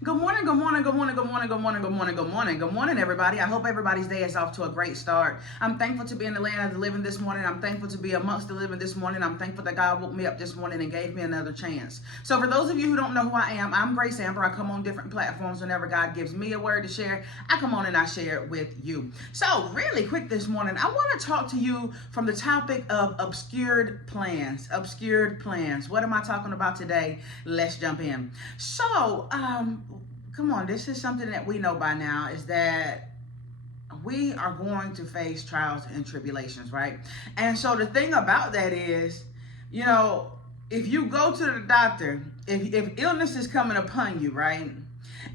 Good morning, good morning, good morning, good morning, good morning, good morning, good morning, good morning, everybody. I hope everybody's day is off to a great start. I'm thankful to be in the land of the living this morning. I'm thankful to be amongst the living this morning. I'm thankful that God woke me up this morning and gave me another chance. So for those of you who don't know who I am, I'm Grace Amber. I come on different platforms whenever God gives me a word to share. I come on and I share it with you. So really quick this morning, I want to talk to you from the topic of obscured plans. Obscured plans. What am I talking about today? Let's jump in. So, come on, this is something that we know by now, is that we are going to face trials and tribulations, right? And so the thing about that is, if you go to the doctor, if illness is coming upon you, right?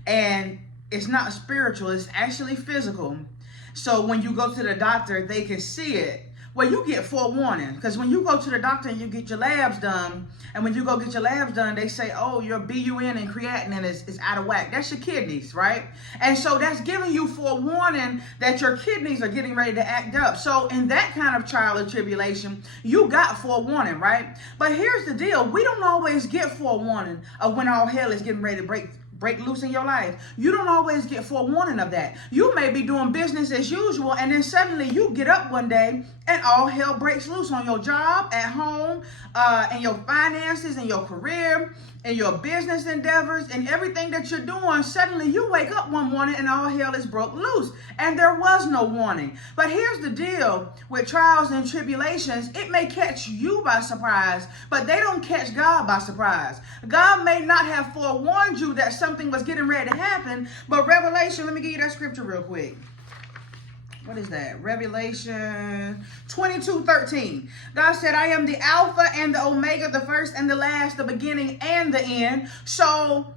And it's not spiritual, it's actually physical. So when you go to the doctor, they can see it. Well, you get forewarning, because when you go to the doctor and you get your labs done, and when you go get your labs done, they say, oh, your BUN and creatinine is out of whack. That's your kidneys, right? And so that's giving you forewarning that your kidneys are getting ready to act up. So in that kind of trial or tribulation, you got forewarning, right? But here's the deal. We don't always get forewarning of when all hell is getting ready to break loose in your life. You don't always get forewarning of that. You may be doing business as usual, and then suddenly you get up one day and all hell breaks loose on your job, at home, and your finances, and your career, and your business endeavors, and everything that you're doing. Suddenly you wake up one morning and all hell is broke loose, and there was no warning. But here's the deal with trials and tribulations. It may catch you by surprise, but they don't catch God by surprise. God may not have forewarned you that something was getting ready to happen, but Revelation, let me give you that scripture real quick. What is that? Revelation 22:13. God said, I am the Alpha and the Omega, the first and the last, the beginning and the end. So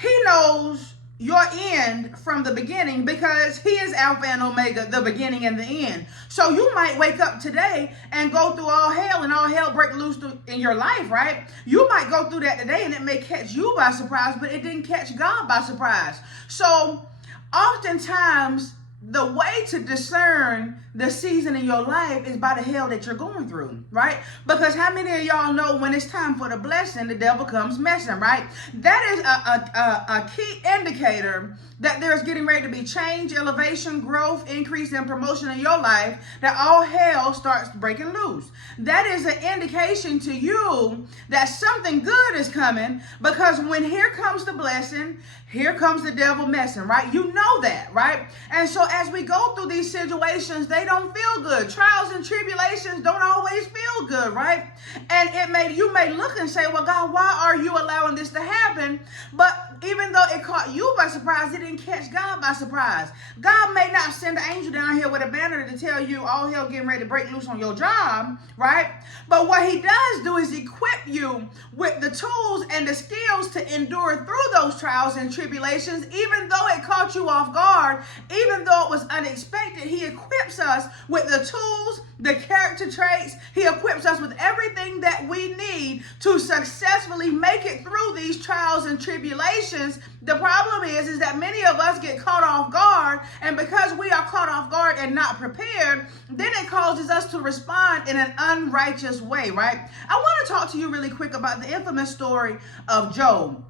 he knows your end from the beginning, because he is Alpha and Omega, the beginning and the end. So you might wake up today and go through all hell, and all hell break loose in your life, right? You might go through that today and it may catch you by surprise, but it didn't catch God by surprise. So oftentimes, the way to discern the season in your life is by the hell that you're going through, right? Because how many of y'all know when it's time for the blessing, the devil comes messing, right? That is a key indicator that there's getting ready to be change, elevation, growth, increase, and promotion in your life, that all hell starts breaking loose. That is an indication to you that something good is coming, because when here comes the blessing, here comes the devil messing, right? You know that, right? And so as we go through these situations, they don't feel good. Trials and tribulations don't always feel good, right? And you may look and say, well, God, why are you allowing this to happen? But even though it caught you by surprise, it didn't catch God by surprise. God may not send an angel down here with a banner to tell you all hell getting ready to break loose on your job, right? But what he does do is equip you with the tools and the skills to endure through those trials and tribulations. Even though it caught you off guard, even though it was unexpected, he equips us with the tools, the character traits. He equips us with everything that we need to successfully make it through these trials and tribulations. The problem is that many of us get caught off guard, and because we are caught off guard and not prepared, then it causes us to respond in an unrighteous way, right? I want to talk to you really quick about the infamous story of Job.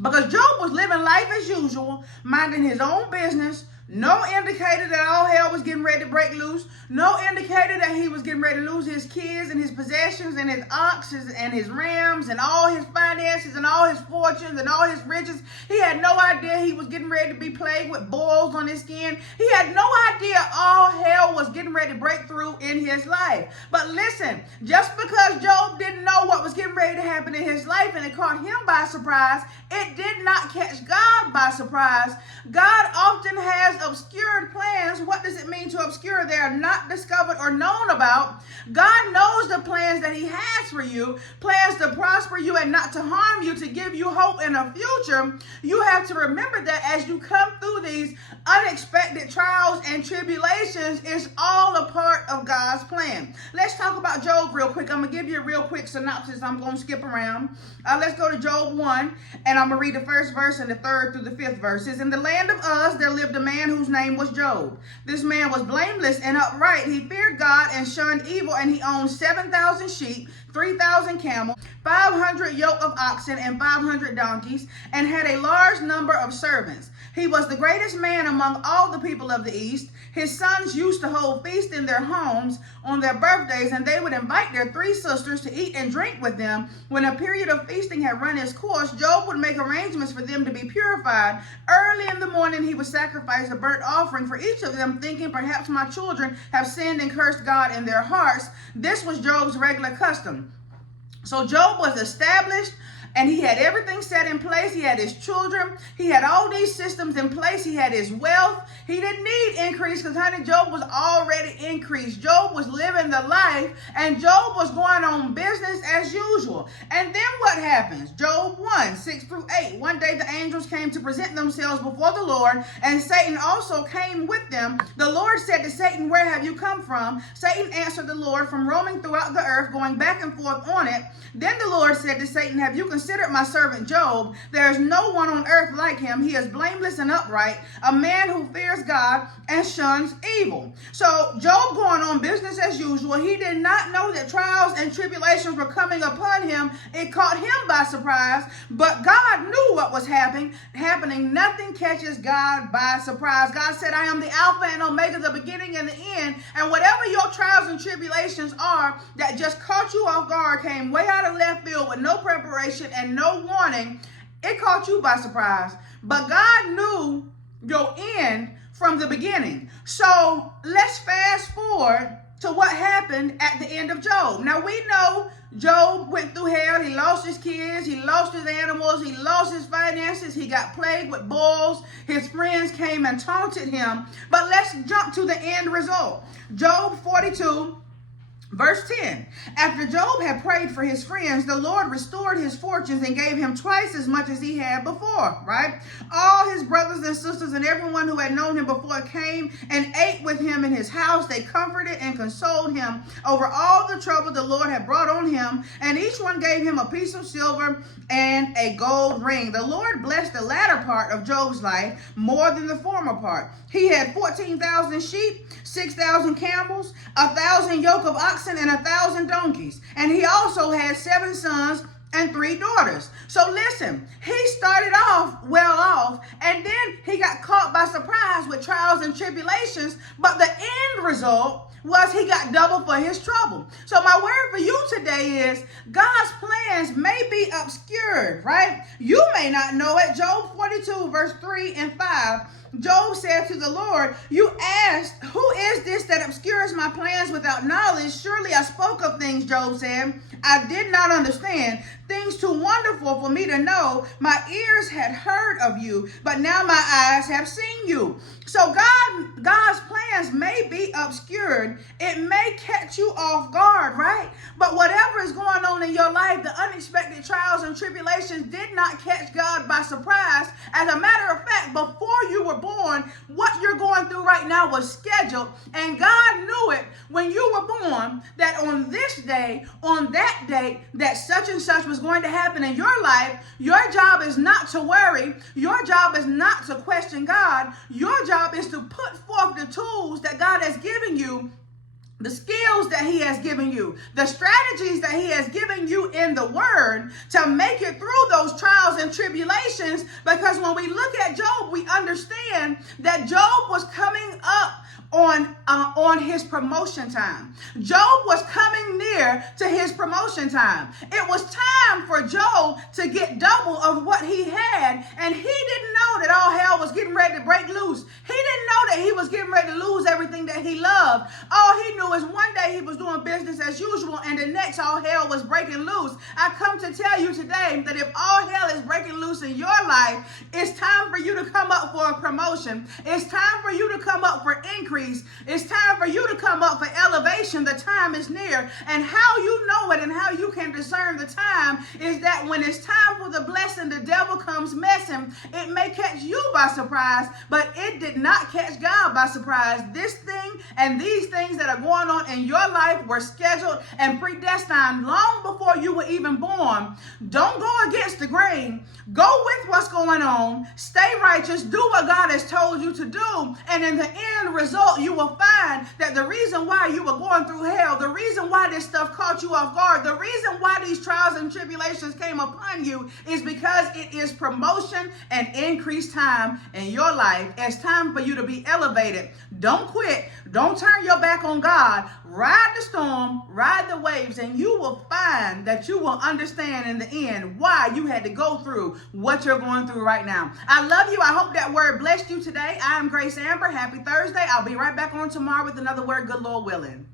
Because Job was living life as usual, minding his own business. No indicator that all hell was getting ready to break loose. No indicator that he was getting ready to lose his kids and his possessions and his oxen and his rams and all his finances and all his fortunes and all his riches. He had no idea he was getting ready to be plagued with boils on his skin. He had no idea all hell was getting ready to break through in his life. But listen, just because Job didn't know what was getting ready to happen in his life and it caught him by surprise, it did not catch God by surprise. God often has obscured plans. What does it mean to obscure? They are not discovered or known about. God knows the plans that he has for you, plans to prosper you and not to harm you, to give you hope in a future. You have to remember that as you come through these unexpected trials and tribulations, it's all a part of God's plan. Let's talk about Job real quick. I'm going to give you a real quick synopsis. I'm going to skip around. Let's go to Job 1, and I'm going to read the first verse and the third through the fifth verses. In the land of Uz, there lived a man man whose name was Job. This man was blameless and upright. He feared God and shunned evil, and he owned 7,000 sheep, 3,000 camels, 500 yoke of oxen, and 500 donkeys, and had a large number of servants. He was the greatest man among all the people of the East. His sons used to hold feasts in their homes on their birthdays, and they would invite their 3 sisters to eat and drink with them. When a period of feasting had run its course, Job would make arrangements for them to be purified. Early in the morning, he would sacrifice a burnt offering for each of them, thinking, perhaps my children have sinned and cursed God in their hearts. This was Job's regular custom. So Job was established, and he had everything set in place. He had his children. He had all these systems in place. He had his wealth. He didn't need increase because, honey, Job was already increased. Job was living the life, and Job was going on business as usual. And then what happens? Job 1, 6 through 8. One day the angels came to present themselves before the Lord, and Satan also came with them. The Lord said to Satan, where have you come from? Satan answered the Lord, from roaming throughout the earth, going back and forth on it. Then the Lord said to Satan, have you considered my servant Job? There is no one on earth like him. He is blameless and upright, a man who fears God and shuns evil. So Job going on business as usual. He did not know that trials and tribulations were coming upon him. It caught him by surprise, but God knew what was happening. Nothing catches God by surprise. God said, I am the Alpha and Omega, the beginning and the end. And whatever your trials and tribulations are that just caught you off guard, came way out of left field with no preparation and no warning, it caught you by surprise. But God knew your end from the beginning. So let's fast forward to what happened at the end of Job. Now we know Job went through hell. He lost his kids. He lost his animals. He lost his finances. He got plagued with boils. His friends came and taunted him. But let's jump to the end result. Job 42. Verse 10, after Job had prayed for his friends, the Lord restored his fortunes and gave him twice as much as he had before, right? All his brothers and sisters and everyone who had known him before came and ate with him in his house. They comforted and consoled him over all the trouble the Lord had brought on him, and each one gave him a piece of silver and a gold ring. The Lord blessed the latter part of Job's life more than the former part. He had 14,000 sheep, 6,000 camels, 1,000 yoke of oxen, and 1,000 donkeys. And he also had 7 sons and 3 daughters. So listen, he started off well off, and then he got caught by surprise with trials and tribulations. But the end result was he got double for his trouble. So my word for you today is God's plans may be obscured, right? You may not know it. Job 42 verse 3 and 5. Job said to the Lord, you asked, who is this that obscures my plans without knowledge? Surely I spoke of things, Job said, I did not understand. Things too wonderful for me to know. My ears had heard of you, but now my eyes have seen you. So God's plans may be obscured. It may catch you off guard, right? But whatever is going on in your life, the unexpected trials and tribulations did not catch God by surprise. As a matter of fact, before you were born, what you're going through right now was scheduled, and God knew it when you were born, that on this day, on that date, that such and such was going to happen in your life. Your job is not to worry. Your job is not to question God. Your job is to put forth the tools that God has given you, the skills that he has given you, the strategies that he has given you in the word to make it through those trials and tribulations. Because when we look at Job, we understand that Job was coming up on his promotion time. Job was coming near to his promotion time. It was time for Job to get double of what he had, and he didn't know that all hell was getting ready to break loose. He didn't know that he was getting ready to lose everything that he loved. All he knew is one day he was doing business as usual, and the next all hell was breaking loose. I come to tell you today that if all hell is breaking loose in your life, it's time for you to come up for a promotion. It's time for you to come up for increase. It's time for you to come up for elevation. The time is near. And how you know it and how you can discern the time is that when it's time for the blessing, the devil comes messing. It may catch you by surprise, but it did not catch God by surprise. This thing and these things that are going on in your life were scheduled and predestined long before you were even born. Don't go against the grain. obey, go with what's going on, stay righteous, do what God has told you to do, and in the end result, you will find that the reason why you were going through hell, the reason why this stuff caught you off guard, the reason why these trials and tribulations came upon you is because it is promotion and increased time in your life. It's time for you to be elevated. Don't quit. Don't turn your back on God. Ride the storm, ride the waves, and you will find that you will understand in the end why you had to go through what you're going through right now. I love you. I hope that word blessed you today. I am Grace Amber. Happy Thursday. I'll be right back on tomorrow with another word, good Lord willing.